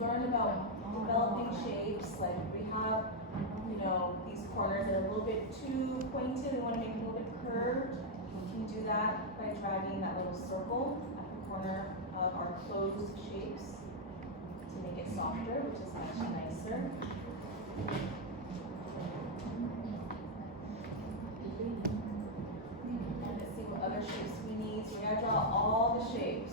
learn about developing shapes. Like we have, these corners that are a little bit too pointed. We want to make it a little bit curved. We can do that by dragging that little circle at the corner of our closed shapes to make it softer, which is much nicer. And let's see what other shapes we need. So we gotta draw all the shapes.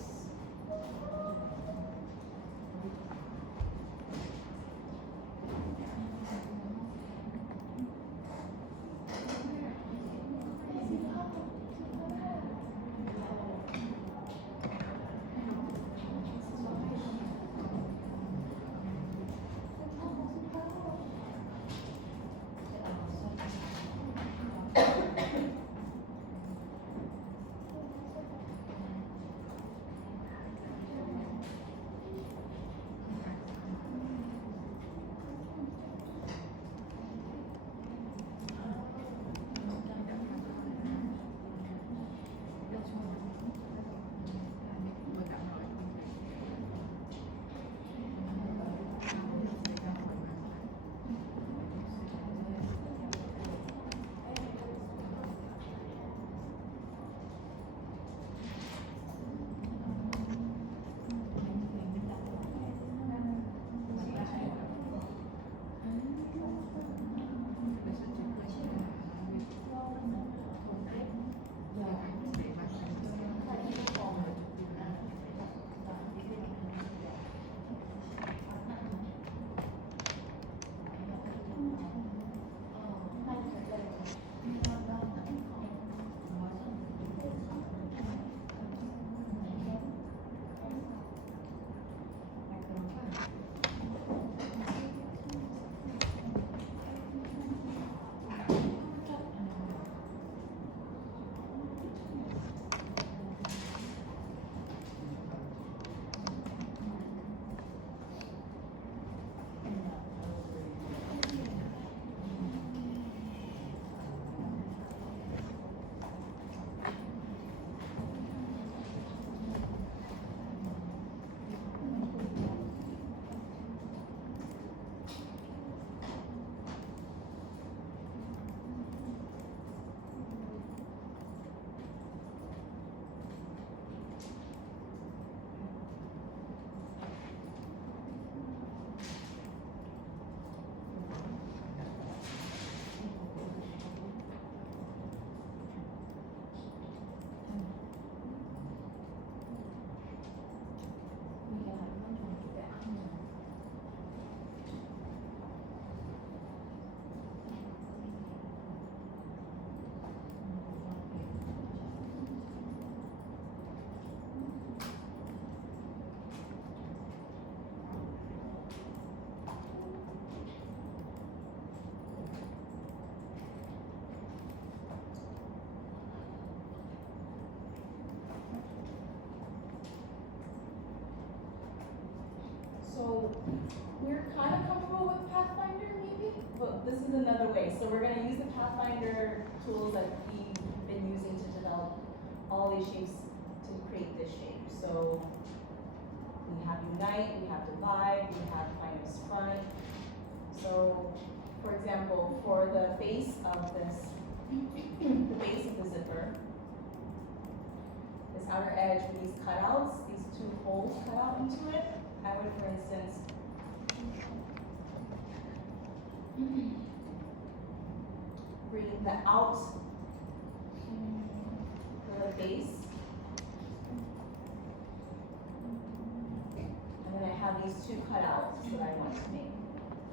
So we're kind of comfortable with Pathfinder maybe, but this is another way. So we're gonna use the Pathfinder tools that we've been using to develop all these shapes to create this shape. So we have unite, we have divide, we have minus front. So for example, for the base of this, the base of the zipper, this outer edge with these cutouts, these two holes cut out into it, I would, for instance, bring the out for the base, and then I have these two cutouts that I want to make.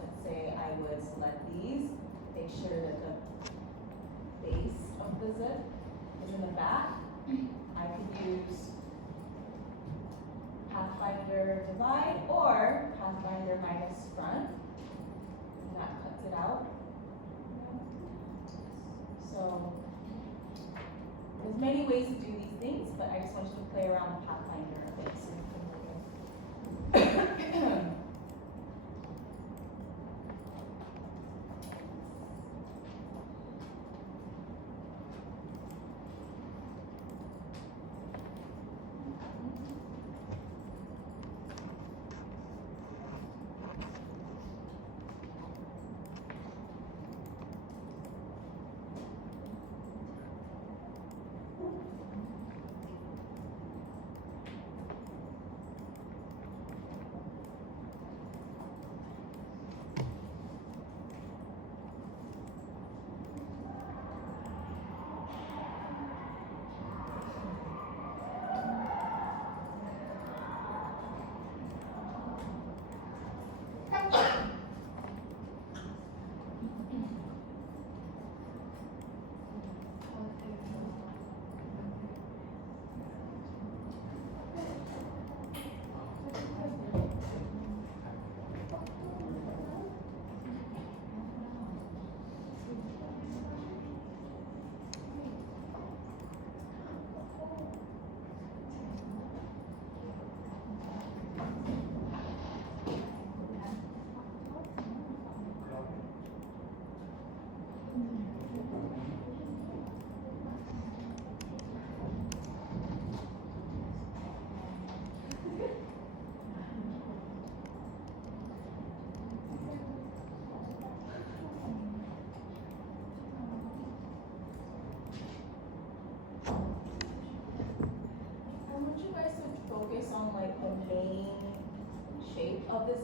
Let's say I would select these, make sure that the base of the zip is in the back. I could use Pathfinder divide or Pathfinder minus front, and that cuts it out. So there's many ways to do these things, but I just want you to play around with Pathfinder a bit so you can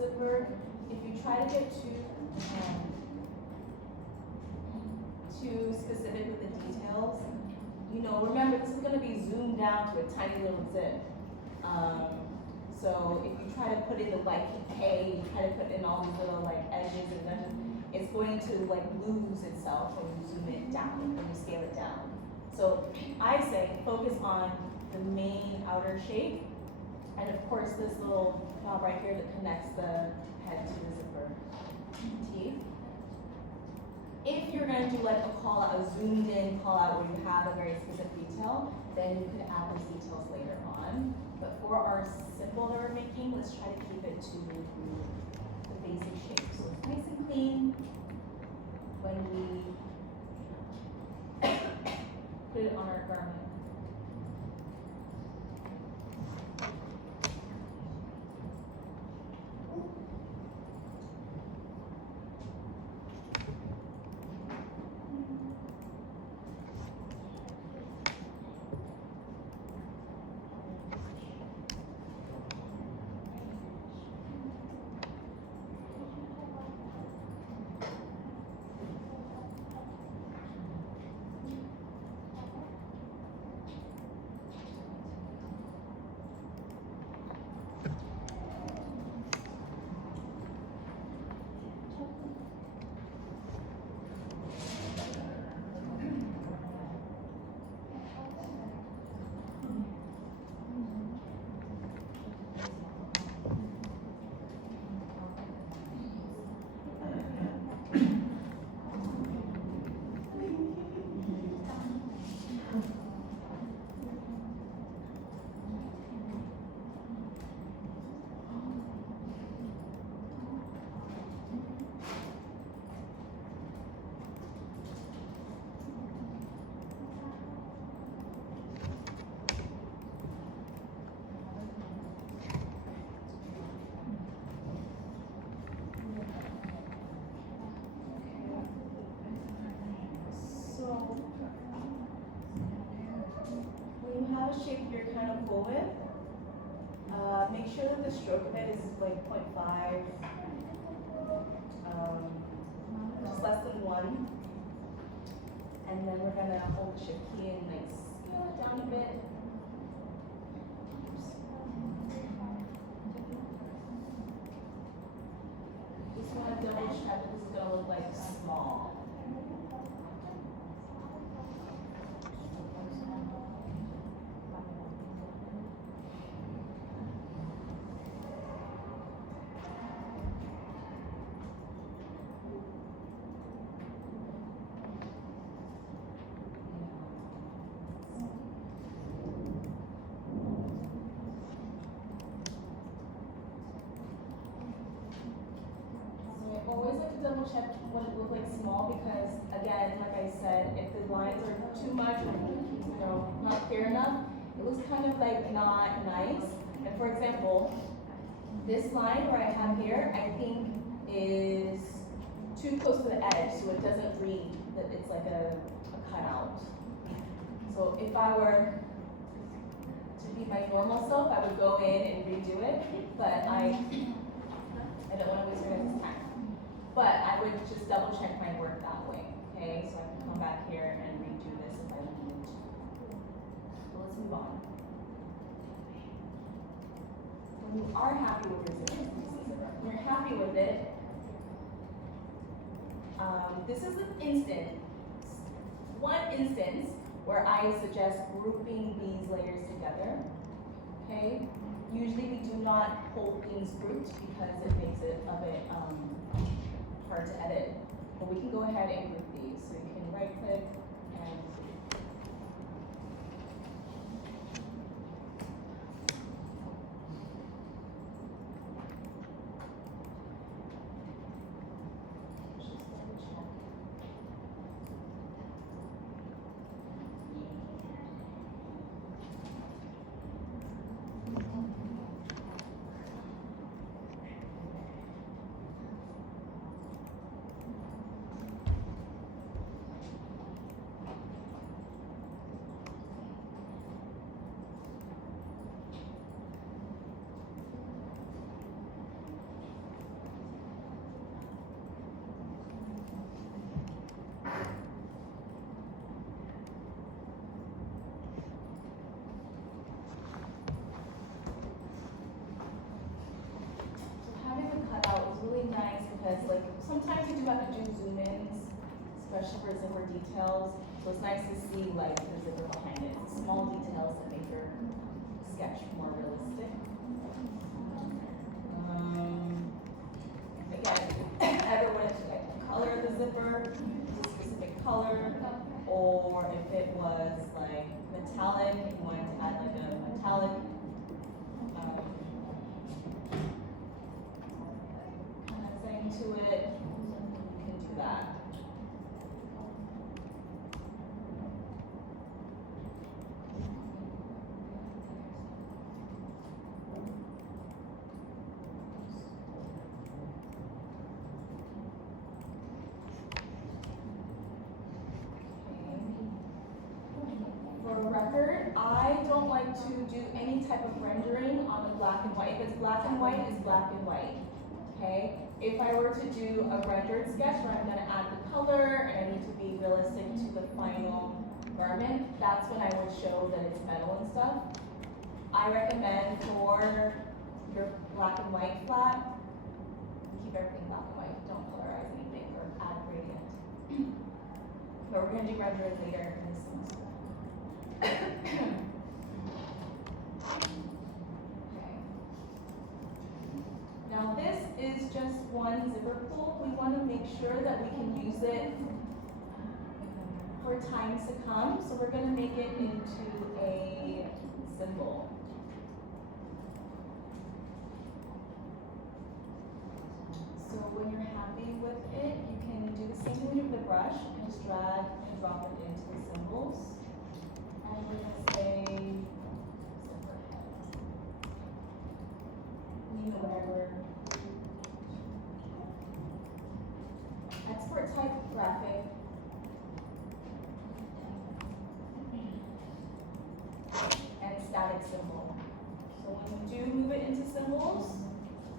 zipper, if you try to get too specific with the details, you know, remember this is gonna be zoomed down to a tiny little zip. So if you try to put in the like K, you try to put in all these little like edges and then it's going to like lose itself when you zoom it down, when you scale it down. So I say focus on the main outer shape, and of course this little knob right here that connects the head to the zipper teeth. If you're going to do like a call out, a zoomed in call out where you have a very specific detail, then you could add those details later on. But for our symbol that we're making, let's try to keep it to the basic shape. So it's nice and clean when we put it on our garment. When you have a shape you're kind of cool with, make sure that the stroke of it is like 0.5, just less than 1. And then we're gonna hold the shift key and like scale it down a bit. Just wanna double check that this is gonna look like small. Always have to double check what it looks like small because, again, like I said, if the lines are too much or not clear enough, it looks kind of like not nice. And for example, this line where I have here, I think is too close to the edge, so it doesn't read that it's like a cutout. So if I were to be my normal self, I would go in and redo it, but I don't want to waste your guys' time. But I would just double check my work that way, okay? So I can come back here and redo this if I need to. So let's move on. When you are happy with your zipper, when you're happy with it, this is one instance where I suggest grouping these layers together, okay? Usually we do not hold things grouped because it makes it a bit hard to edit. But we can go ahead and group these. So you can right click and just double check. because like sometimes you do have to do zoom ins, especially for zipper details. So it's nice to see like the zipper behind it. Small details that make your sketch more realistic. Again, ever wanted to like the color of the zipper, a specific color, or if it was like metallic, you wanted to add like a metallic kind of thing to it, you can do that. For record, I don't like to do any type of rendering on the black and white. If it's black and white, it's black and white. Okay? If I were to do a rendered sketch where I'm gonna add the color and I need to be realistic to the final garment, that's when I would show that it's metal and stuff. I recommend for your black and white flat, keep everything black and white. Don't colorize anything or add gradient. But we're gonna do rendering later in this semester. Okay. Now this is just one zipper pull. We want to make sure that we can use it for times to come. So we're going to make it into a symbol. So when you're happy with it, you can do the same thing with the brush and just drag and drop it into the symbols. And we're going to say zipper head. You know, whatever. Export type graphic. And static symbol. So when you do move it into symbols,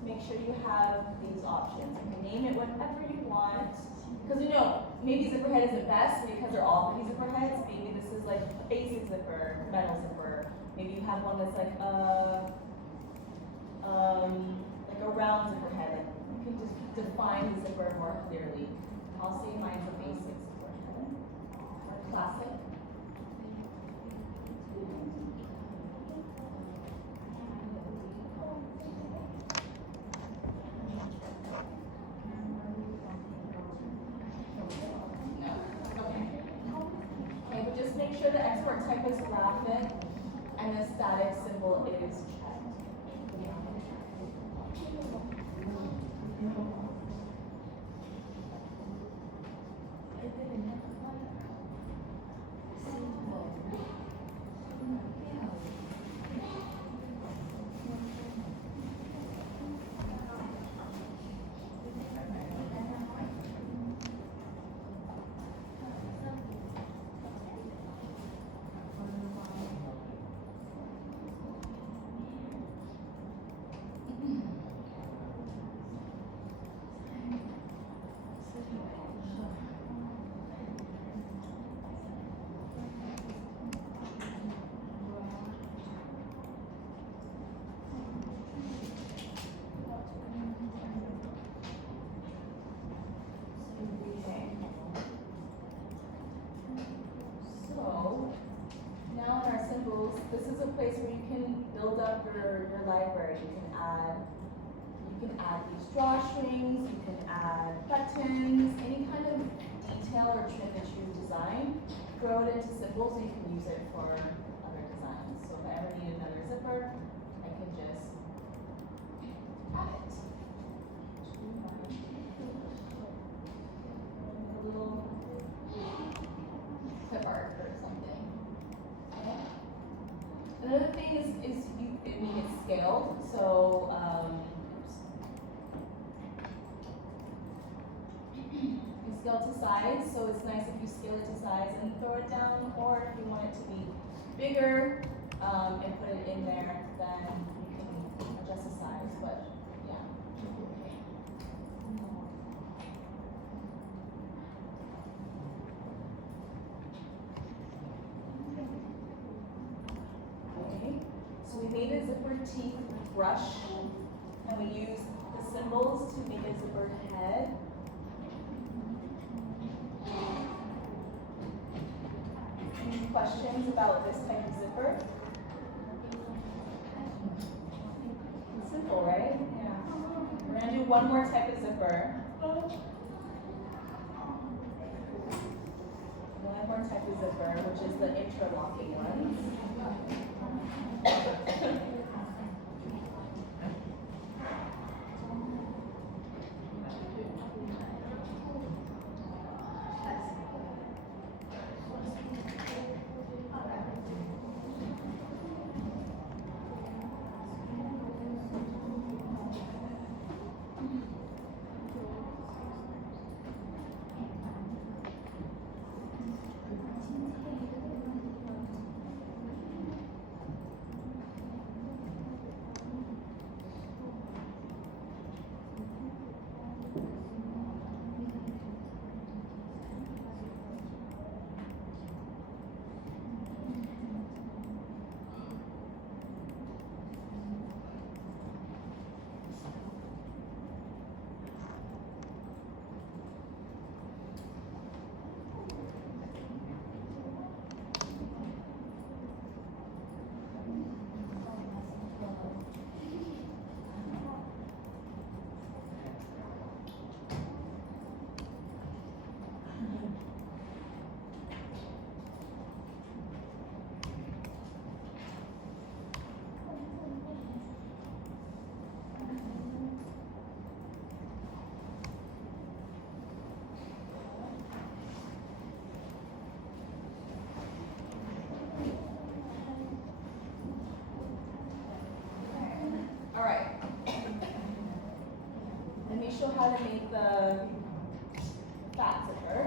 make sure you have these options. You can name it whatever you want. Because you know, maybe zipper head isn't best because they're all pretty zipper heads. Maybe this is like a basic zipper, metal zipper. Maybe you have one that's like a round zipper head. Like you can just define the zipper more clearly. I'll say mine's a basic zipper head or classic. Make sure the export type is graphic and the static symbol is checked. This is a place where you can build up your library. You can add these drawstrings, you can add buttons, any kind of detail or trim that you design. Throw it into symbols so you can use it for other designs. So if I ever need another zipper, I can just add it. A little clip art or something. Another thing is it's scaled, so it's scaled to size, so it's nice if you scale it to size and throw it down, or if you want it to be bigger and put it in there, then you can adjust the size, but yeah. Okay, so we made a zipper teeth brush, and we used the symbol symbols to make a zipper head. Any questions about this type of zipper? Simple, right? Yeah. We're gonna do one more type of zipper. One more type of zipper, which is the interlocking ones. Show how to make the fat zipper.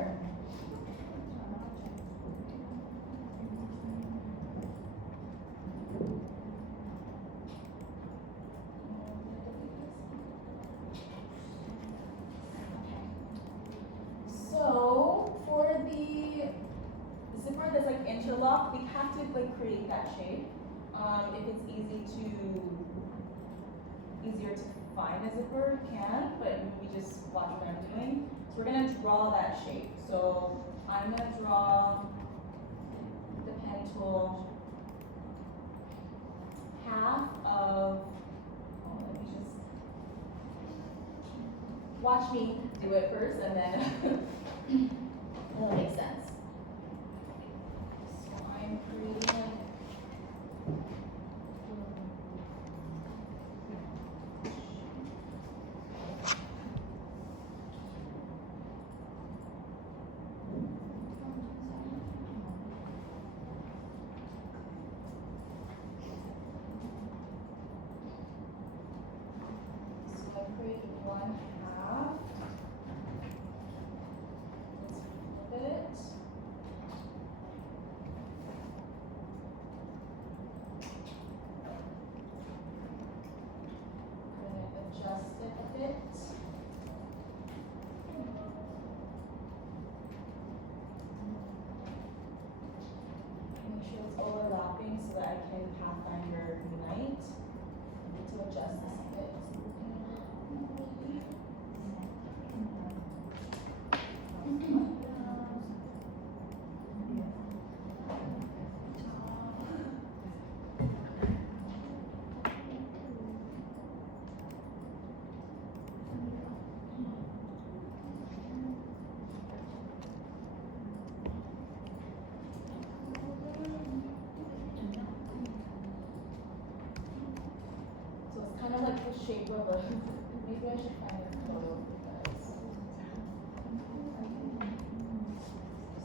So for the zipper that's like interlocked, we have to like create that shape. If it's easier to find a zipper, you can, but we just watch what I'm doing. So we're gonna draw that shape. So I'm gonna draw the pen tool half of, let me just, watch me do it first and then it'll make sense. So I'm creating one half. Let's flip it. I'm going to adjust it a bit. Make sure it's overlapping so that I can Pathfinder unite. I need to adjust this a bit. Kind of like the shape of a, maybe I should find a photo for this.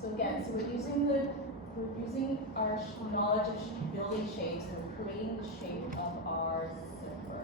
So again, so we're using our knowledge of building shapes and we're creating the shape of our zipper.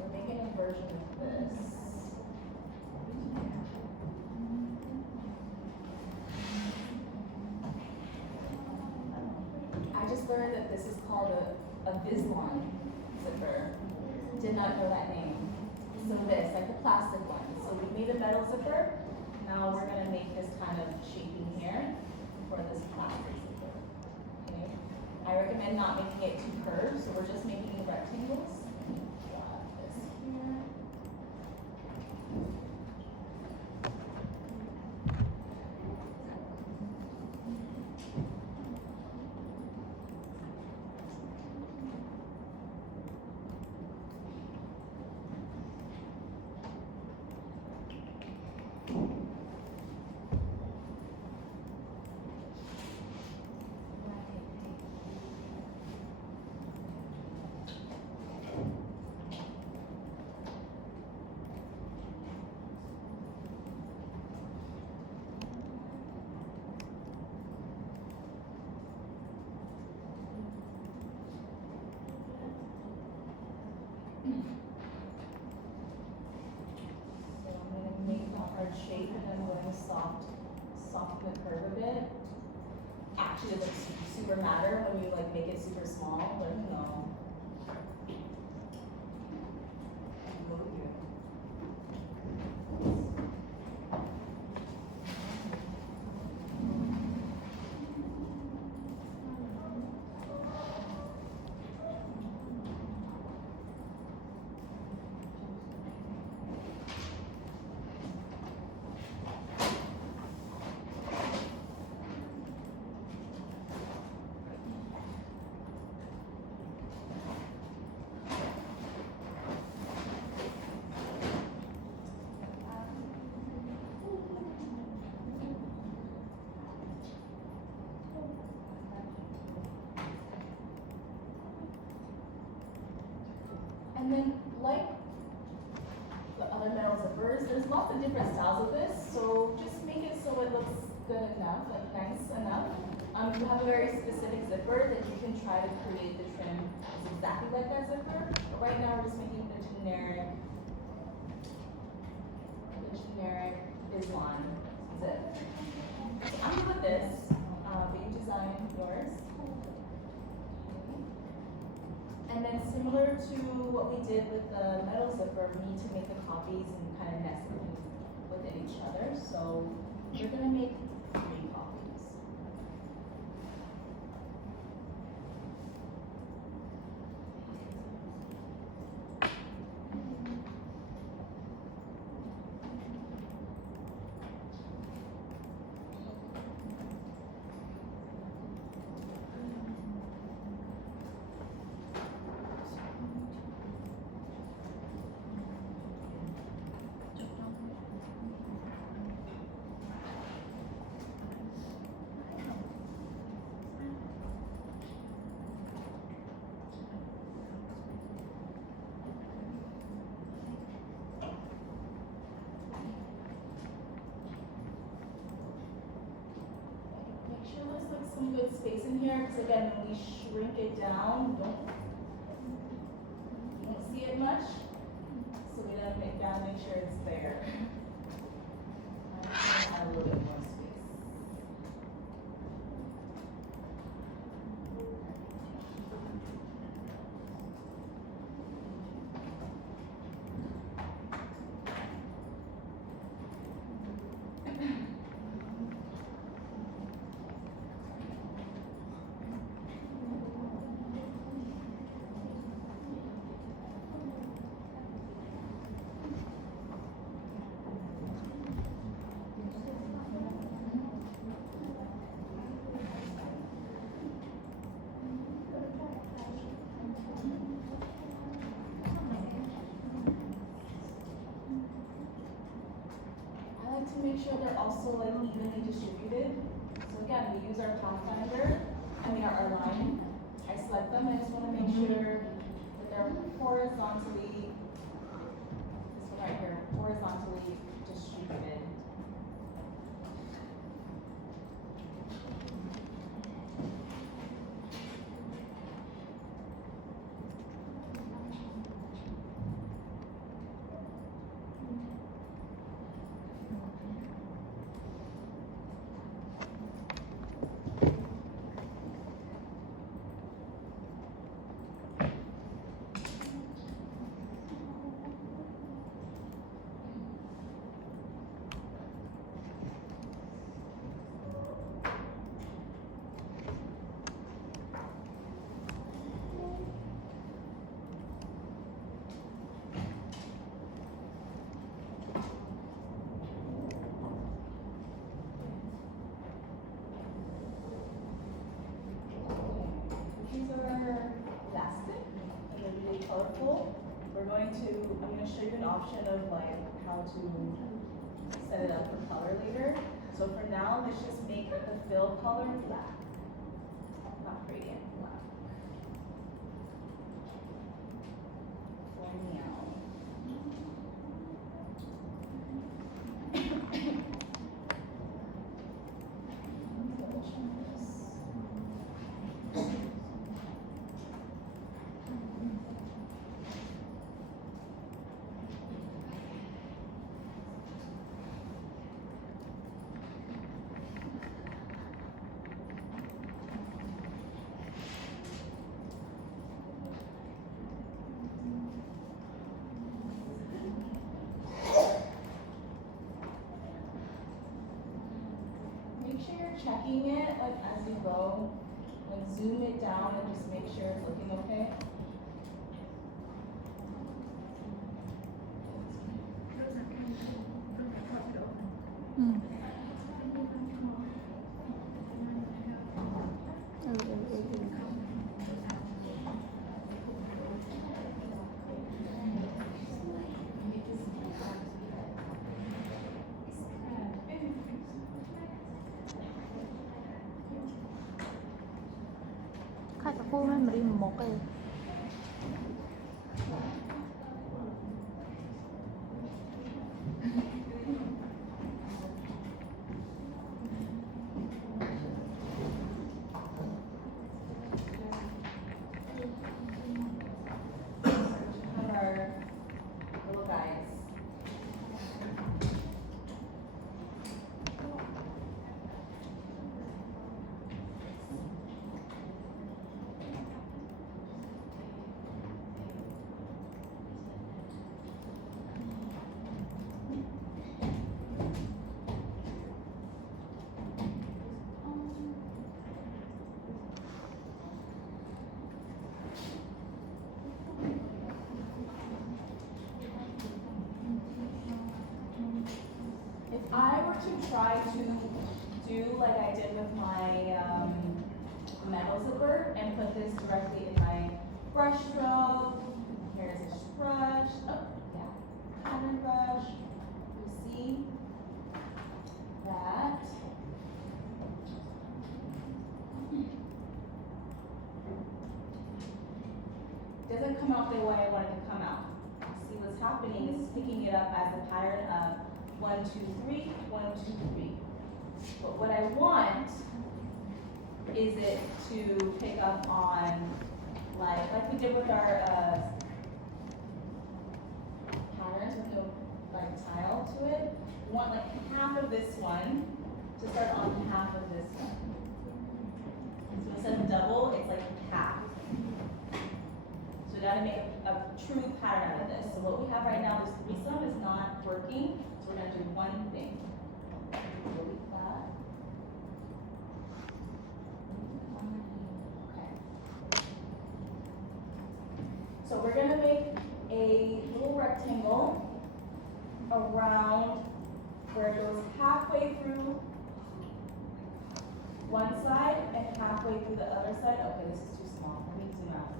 We're making a version of this. I just learned that this is called a Vislon zipper. Did not know that name. So this, like the plastic one. So we made a metal zipper. Now we're gonna make this kind of shaping here for this plastic zipper. Okay. I recommend not making it too curved, so we're just making rectangles. Got this here. So I'm gonna make the hard shape and I'm going to soften the curve a bit. Actually, it looks super matter when you like make it super small, but no. And then, like the other metal zippers, there's lots of different styles of this, so just make it so it looks good enough, like nice enough. If you have a very specific zipper, then you can try to create the trim exactly like that zipper. But right now, we're just making the generic Vislon zip. So I'm good with this, but you design yours. And then similar to what we did with the metal zipper, we need to make the copies and kind of nest them within each other. So we're gonna make 3 copies. Make sure there's like some good space in here, because again, when we shrink it down, you don't see it much. So we gotta make sure it's there. I add a little bit more space. sure they're also like evenly distributed. So again, we use our pathfinder, our line. I select them, I just wanna make sure that they're horizontally, this one right here, horizontally distributed. These are plastic and they're really colorful. I'm gonna show you an option of like how to set it up for color later. So for now, let's just make the fill color black. Not gradient, black. For now. Checking it like as you go, like zoom it down and just make sure it's looking okay. Khai cả phô mà đi một cái Have our little guys. If I were to try to do like I did with my metal zipper and put this directly in my brush stroke, here's this brush, oh yeah, pattern brush, you see that. Doesn't come out the way I want it to come out. See what's happening is it's picking it up as a pattern of 1, 2, 3, 1, 2, 3. But what I want is it to pick up on like we did with our patterns with no like tile to it. We want like half of this one to start on half of this one. So instead of double, it's like half. So we gotta make a true pattern out of this. So what we have right now, this threesome is not working. So we're gonna do one thing. Delete that. Okay. So we're gonna make a little rectangle around where it goes halfway through one side and halfway through the other side. Okay, this is too small. Let me zoom out.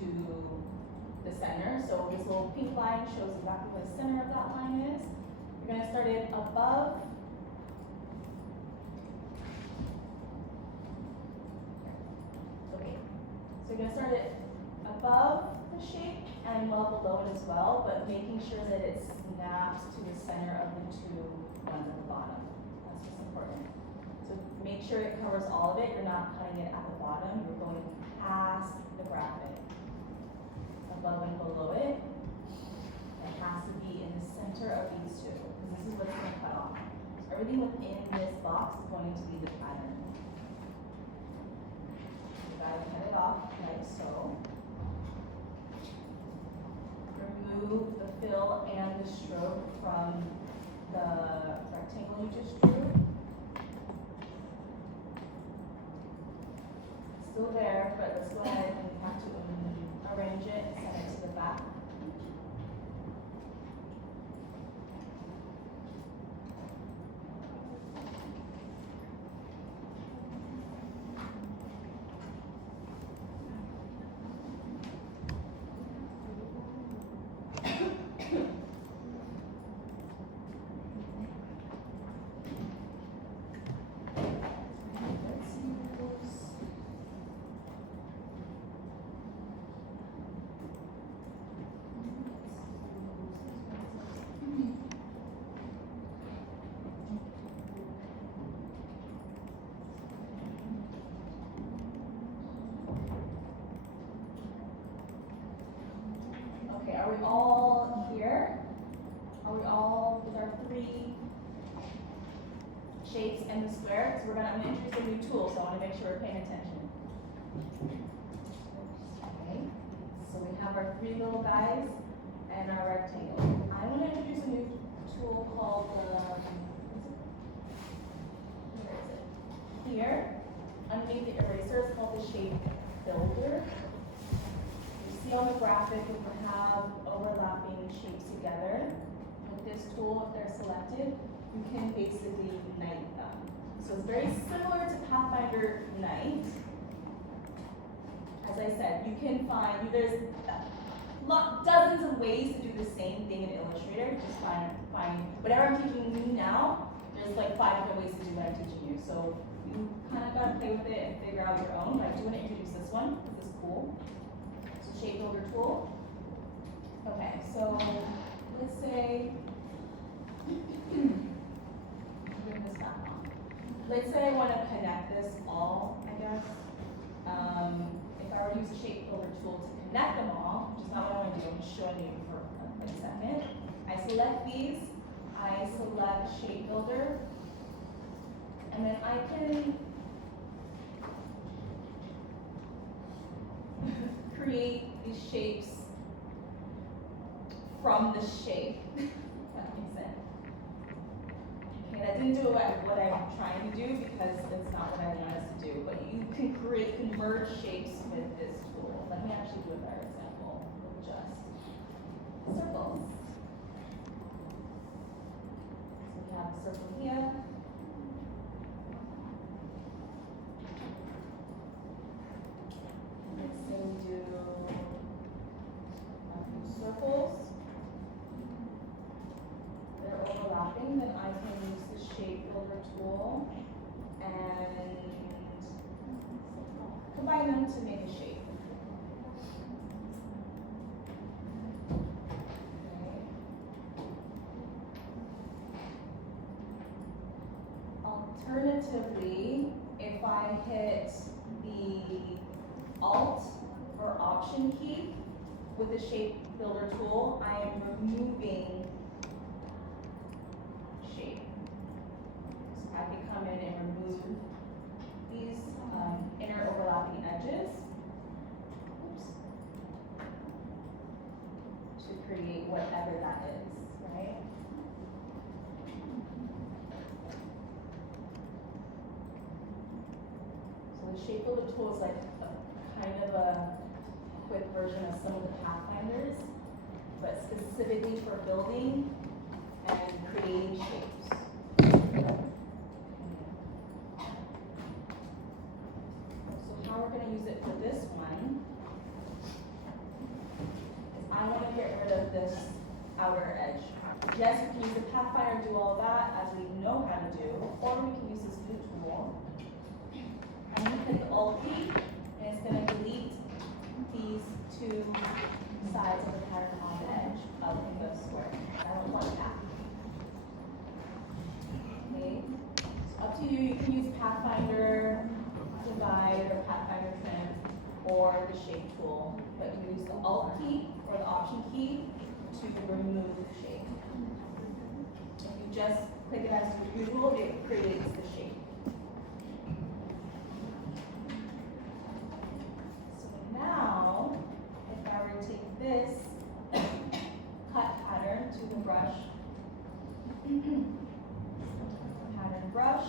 to the center. So this little pink line shows exactly where the center of that line is. You're gonna start it above. Okay, so you're gonna start it above the shape and well below it as well, but making sure that it snaps to the center of the two ones at the bottom. That's what's important. So make sure it covers all of it. You're not cutting it at the bottom. You're going past the graphic. Above and below it. It has to be in the center of these two, because this is what's going to cut off. So everything within this box is going to be the pattern. You gotta cut it off like so. Remove the fill and the stroke from the rectangle you just drew. Still there, but let's go ahead and have to arrange it and send it to the back. Okay, are we all here? Are we all with our three shapes and the square? So I'm gonna introduce a new tool, so I wanna make sure we're paying attention. Okay, so we have our three little guys and our rectangle. I wanna introduce a new tool called, where is it? Here, underneath the eraser, it's called the shape builder. See on the graphic, we have overlapping shapes together. With this tool, if they're selected, you can basically unite them. So it's very similar to Pathfinder Unite. As I said, you can find, there's dozens of ways to do the same thing in Illustrator. Just find whatever I'm teaching you now, there's like 5 different ways to do what I'm teaching you. So you kind of gotta play with it and figure out your own. But I do want to introduce this one, this is cool. Shape builder tool. Okay, so let's say, bring this back on. Let's say I want to connect this all, I guess. If I were to use a shape builder tool to connect them all, which is not what I want to do, I'm just showing you for a second. I select these, I select shape builder, and then I can create these shapes from the shape. That makes sense. Okay, that didn't do what I'm trying to do because that's not what I want us to do. But you can merge shapes with this tool. Let me actually do a better example with just circles. So we have a circle here. Let's say we do a few circles. They're overlapping, then I can use the shape builder tool and combine them to make a shape. Okay. Alternatively, if I hit the Alt or Option key with the shape builder tool, I am removing shape. So I can come in and remove these inner overlapping edges. Oops. To create whatever that is, right? So the shape builder tool is like kind of a quick version of some of the Pathfinders, but specifically for building and creating shapes. So how we're going to use it for this one outer edge. Yes, we can use the Pathfinder and do all that as we know how to do, or we can use this new tool. I'm gonna click the Alt key, and it's gonna delete these two sides of the pattern on the edge of the square. I don't want that. Okay, so up to you. You can use Pathfinder Divide or Pathfinder Trim or the Shape tool, but you use the Alt key or the Option key to remove the shape. If you just click it as usual, it creates the shape. So now, if I were to take this cut pattern to the brush, pattern brush,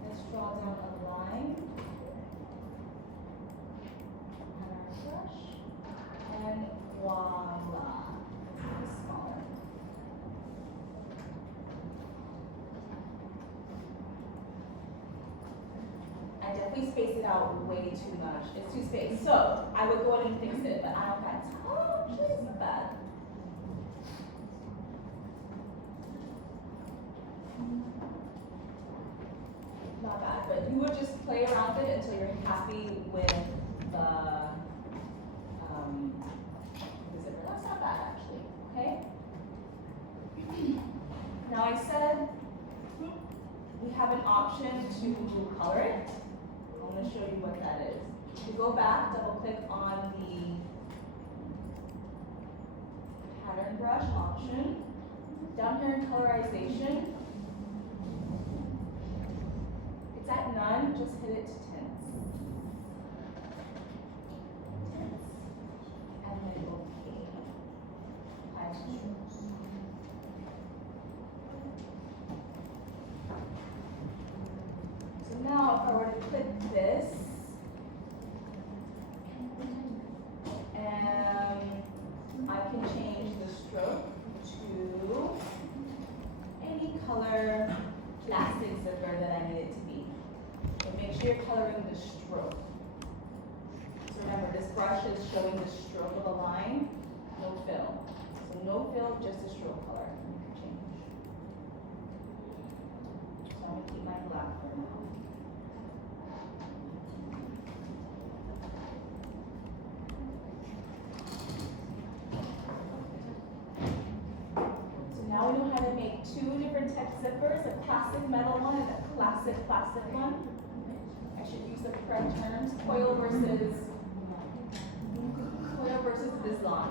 let's draw down a line, pattern brush, and voila, it's smaller. I definitely spaced it out way too much. It's too spaced. So I would go in and fix it, but I don't got time. Oh, it's not bad. Not bad, but you would just play around with it until you're happy with the zipper. That's not bad actually. Okay. Now I said we have an option to color it. I'm going to show you what that is. To go back, double click on the pattern brush option. Down here in colorization, it's at none, just hit it to tints. Tints. And then OK. Apply strokes. So now if I were to click this, and I can change the stroke to any color plastic zipper that I need it to be. So make sure you're coloring the stroke. So remember, this brush is showing the stroke of a line, no fill. So no fill, just a stroke color. You can change. So I'm gonna keep my black for now. Now we know how to make two different types of zippers, a plastic metal one and a classic plastic one. I should use the correct terms, coil versus Islam.